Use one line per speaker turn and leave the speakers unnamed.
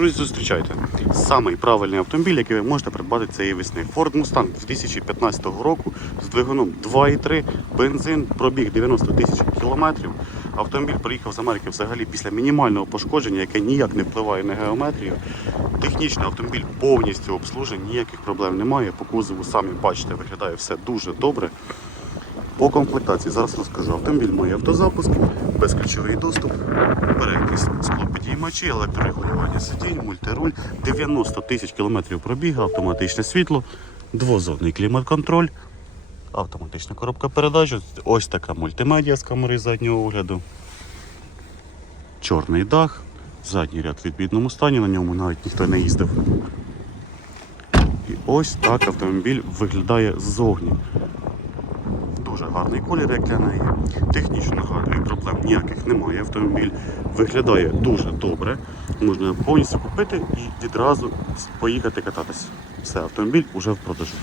Друзі, зустрічайте. Самий правильний автомобіль, який ви можете придбати цієї весни. Ford Mustang 2015 року з двигуном 2.3, бензин, пробіг 90 тисяч кілометрів. Автомобіль приїхав з Америки взагалі після мінімального пошкодження, яке ніяк не впливає на геометрію. Технічний автомобіль повністю обслужений, ніяких проблем немає. По кузову самі бачите, виглядає все дуже добре. По комплектації зараз розкажу. Автомобіль має автозапуск, безключовий доступ, передні склопідіймачі, електрорегулювання сидінь, мультируль, 90 тисяч кілометрів пробігу, автоматичне світло, двозонний клімат-контроль, автоматична коробка передач, ось така мультимедіа з камери заднього огляду, чорний дах, задній ряд в відбідному стані, на ньому навіть ніхто не їздив. І ось так автомобіль виглядає ззовні. Дуже гарний колір, як для неї. Технічно нагадую, проблем ніяких немає. Автомобіль виглядає дуже добре. Можна повністю купити і відразу поїхати кататися. Все, автомобіль уже в продажу.